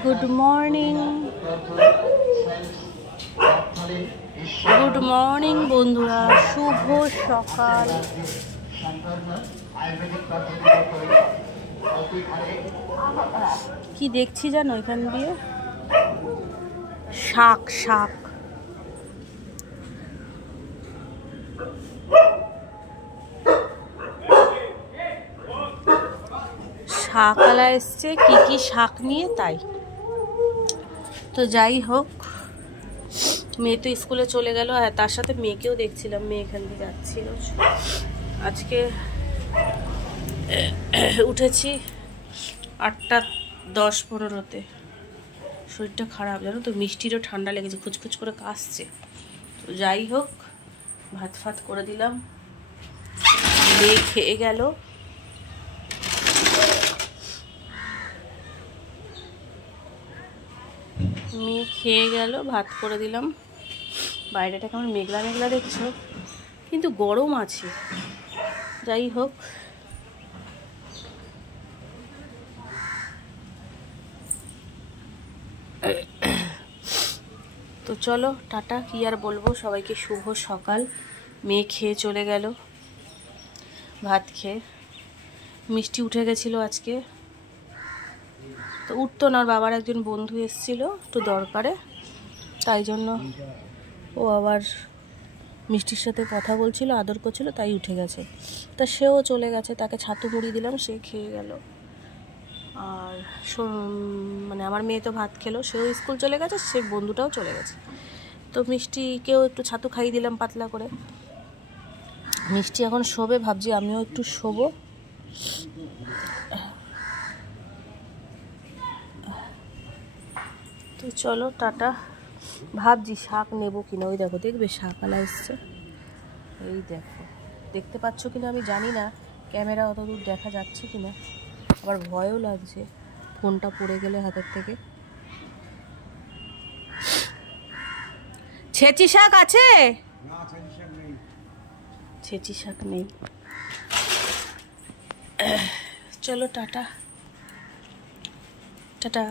Good morning বন্ধুরা, শুভ সকাল। কি দেখছি জানো এখান দিয়ে? শাক শাক শাকওয়ালা এসছে কি কি শাক নিয়ে, তাই তো যাই হোক, মেয়ে তো স্কুলে চলে গেল, আর তার সাথে মেয়েকেও দেখছিলাম, মেয়ে এখান দিয়ে যাচ্ছিল। আজকে উঠেছি 8:10-15-তে। শরীরটা খারাপ জানো তো, মিষ্টিরও ঠান্ডা লেগেছে, খুচখুচ করে কাশছে। তো যাই হোক, ভাত ফাত করে দিলাম, মেয়ে খেয়ে গেল। ভাত করে দিলাম। বাইরেটা কেমন মেঘলা মেঘলা দেখছো, কিন্তু গরম আছে। যাই হোক, তো চলো টাটা, কি আর বলবো, সবাইকে শুভ সকাল। মেয়ে খেয়ে চলে গেল, ভাত খেয়ে। মিষ্টি উঠে গেছিলো আজকে, তো উঠতো না, বাবার একজন বন্ধু এসেছিল একটু দরকারে, তাই জন্য ও আবার মিষ্টির সাথে কথা বলছিল, আদর করছিল, তাই উঠে গেছে। তা সেও চলে গেছে, তাকে ছাতু মুড়ি দিলাম, সে খেয়ে গেল। আর মানে আমার মেয়ে তো ভাত খেলো, সেও স্কুল চলে গেছে, সে বন্ধুটাও চলে গেছে। তো মিষ্টিকেও একটু ছাতু খাইয়ে দিলাম পাতলা করে। মিষ্টি এখন শোবে, ভাবছি আমিও একটু শোবো। তো চলো টাটা। ভাবছি শাক নেবো কিনা, ওই দেখো, দেখবে শাকওয়ালা এসছে, এই দেখো, দেখতে পাচ্ছ কিনা আমি জানি না, ক্যামেরা অত দূর দেখা যাচ্ছে কিনা, আবার ভয়ও লাগছে ফোনটা পড়ে গেলে হাতের থেকে। ছেঁচি শাক আছে? ছেঁচি শাক নেই। চলো টাটা টাটা।